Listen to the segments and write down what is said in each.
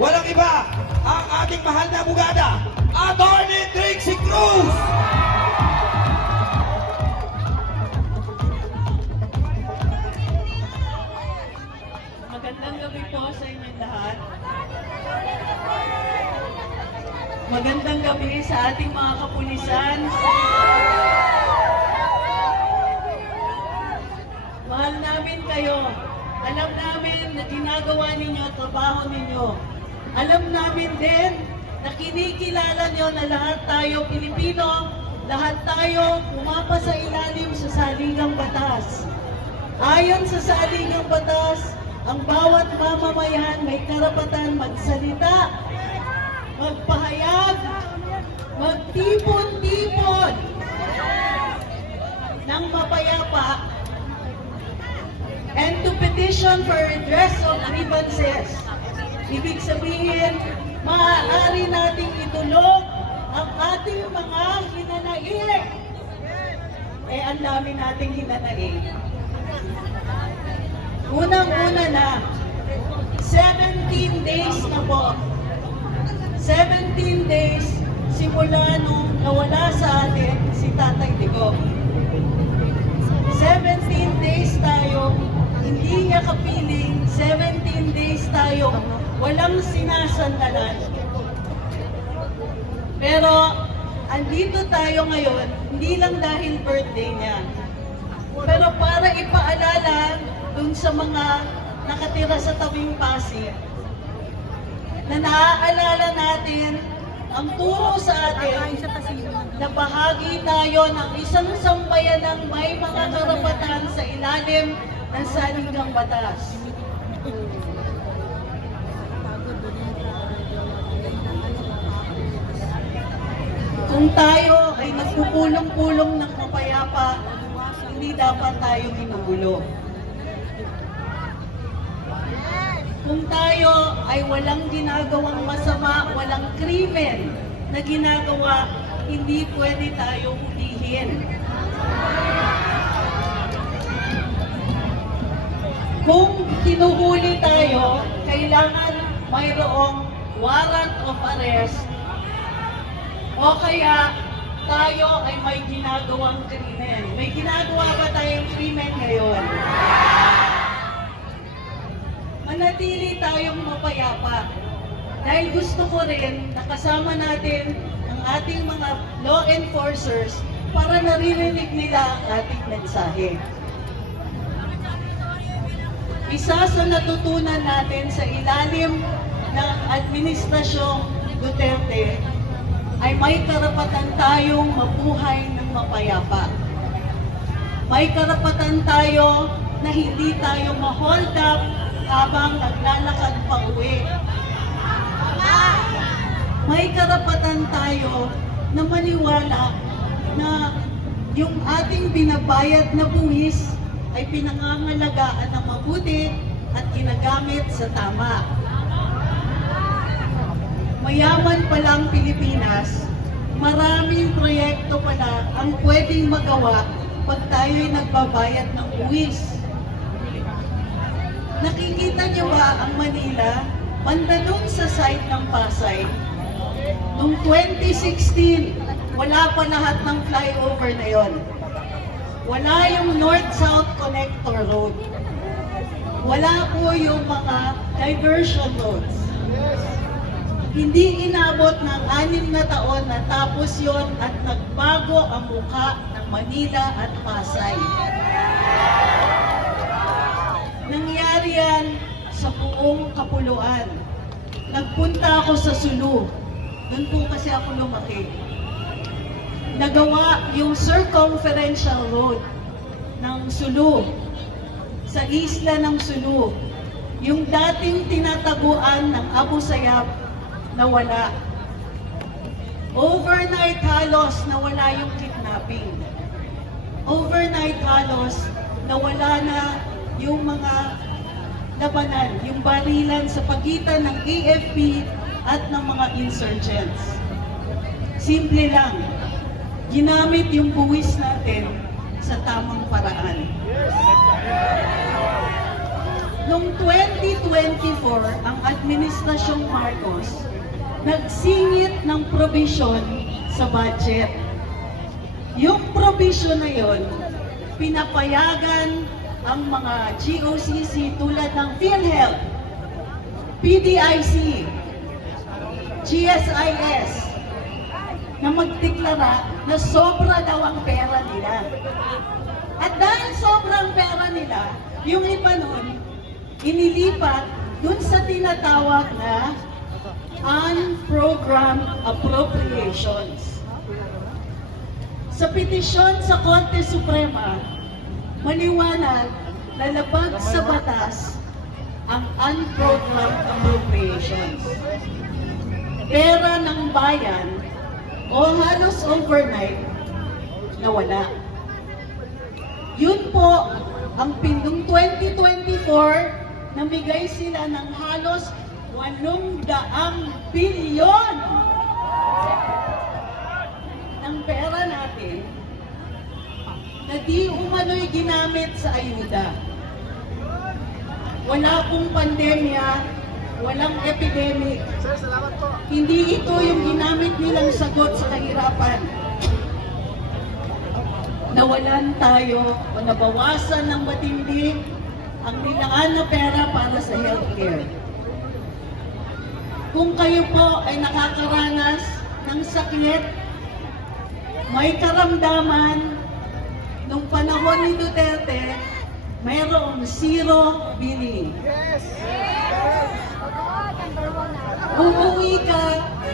walang iba, ang ating mahal na abogada, Attorney Trixie Cruz! Magandang gabi po sa inyong lahat. Magandang gabi sa ating mga kapulisan. Mahal namin kayo. Alam namin na ginagawa ninyo at trabaho ninyo. Alam namin din na kinikilala nyo na lahat tayo Pilipino, lahat tayo pumapa sa ilalim sa saligang batas. Ayon sa saligang batas, ang bawat mamamayan may karapatan magsalita, magpahayag, magtipon-tipon ng mapayapa, and to petition for redress of grievances. Ibig sabihin, maaari nating itulog ang ating mga hinanaig. Ang dami nating hinanaig. Unang-una na, 17 days na po. 17 days simula nung nawala sa atin si Tatay Digong. 17 days tayo, hindi niya kapiling, 17 days tayo, walang sinasandalan. Pero, andito tayo ngayon, hindi lang dahil birthday niya. Pero para ipaalala dun sa mga nakatira sa tabing Pasig, na naaalala natin ang turo sa atin na bahagi tayo ng isang sambayanang may mga karapatan sa ilalim ng saligang batas. Kung tayo ay nagpupulong-pulong ng mapayapa, hindi dapat tayo ginugulo. Kung tayo ay walang ginagawang masama, walang krimen na ginagawa, hindi pwede tayo hulihin. Kung tinuhuli tayo, kailangan mayroong warrant of arrest o kaya tayo ay may ginagawang krimen. May ginagawa ba tayong krimen ngayon? Manatili tayong mapayapa. Dahil gusto ko rin nakasama natin ang ating mga law enforcers para naririnig nila ang ating mensahe. Isa sa natutunan natin sa ilalim ng Administrasyong Duterte ay may karapatan tayong mabuhay ng mapayapa. May karapatan tayo na hindi tayo ma-hold up habang naglalakad pa uwi. May karapatan tayo na maniwala na yung ating binabayad na buwis ay pinangangalagaan ng mabuti at ginagamit sa tama. Mayaman palang Pilipinas, maraming proyekto pala ang pwedeng magawa pag tayo'y nagbabayad ng buwis. Nakikita niyo ba ang Manila? Banda dun sa site ng Pasay. Noong 2016, wala pa lahat ng flyover na yon. Wala yung North-South Connector Road. Wala po yung mga diversion roads. Hindi inabot ng 6 na taon na tapos yon at nagbago ang mukha ng Manila at Pasay. Nangyari yan sa buong Kapuluan. Nagpunta ako sa Sulu. Doon po kasi ako lumaki. Nagawa yung circumferential road ng Sulu. Sa isla ng Sulu. Yung dating tinataguan ng Abu Sayyaf, nawala. Overnight halos nawala yung kidnapping. Overnight halos nawala na yung mga labanan, yung barilan sa pagitan ng AFP at ng mga insurgents. Simple lang, ginamit yung buwis natin sa tamang paraan. Noong 2024, ang Administrasyong Marcos nagsingit ng provision sa budget. Yung provision na yon, pinapayagan ang mga GOCC tulad ng PhilHealth, PDIC, GSIS, na magdeklara na sobra daw ang pera nila. At dahil sobrang pera nila, yung iba nun, inilipat dun sa tinatawag na unprogrammed appropriations. Sa petisyon sa Korte Suprema, maliwanag na labag sa batas ang unprogrammed appropriations. Pera ng bayan o halos overnight nawala. Yun po ang pindong 2024, namigay sila ng halos 800 bilyon ng pera natin na di umano'y ginamit sa ayuda. Wala pong pandemya, walang epidemic. Hindi ito yung ginamit nilang sagot sa kahirapan. Nawalan tayo o nabawasan ng matindi ang nilaan na pera para sa healthcare. Kung kayo po ay nakakaranas ng sakit, may karamdaman, nung panahon ni Duterte, mayroong zero billing. Umuwi ka,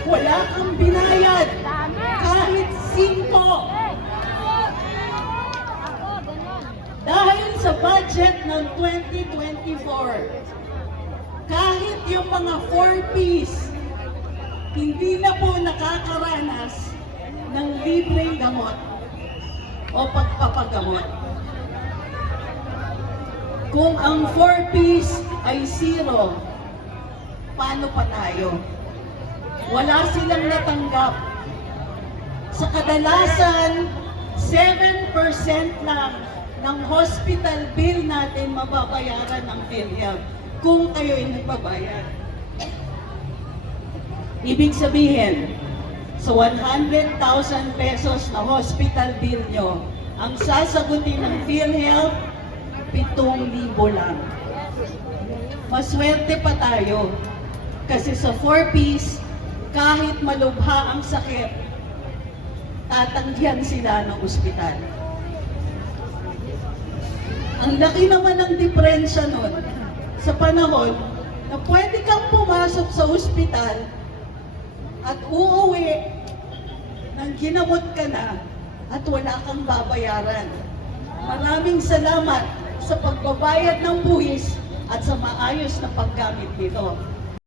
wala kang binayad, kahit 5. Dahil sa budget ng 2024, kahit yung mga 4Ps, hindi na po nakakaranas ng libreng gamot o pagpapagamot. Kung ang 4Ps ay 0, paano pa tayo? Wala silang natanggap. Sa kadalasan, 7% lang ng hospital bill natin mababayaran ng PhilHealth kung kayo ay nagbabayad. Ibig sabihin, sa 100,000 pesos na hospital bill nyo, ang sasagutin ng PhilHealth, 7,000 lang. Maswerte pa tayo kasi sa 4Ps, kahit malubha ang sakit, tatanggihan sila ng ospital. Ang laki naman ng diferensya nun sa panahon na pwede kang pumasok sa ospital at uuwi nang ginamot ka na at wala kang babayaran. Maraming salamat sa pagbabayad ng buwis at sa maayos na paggamit nito.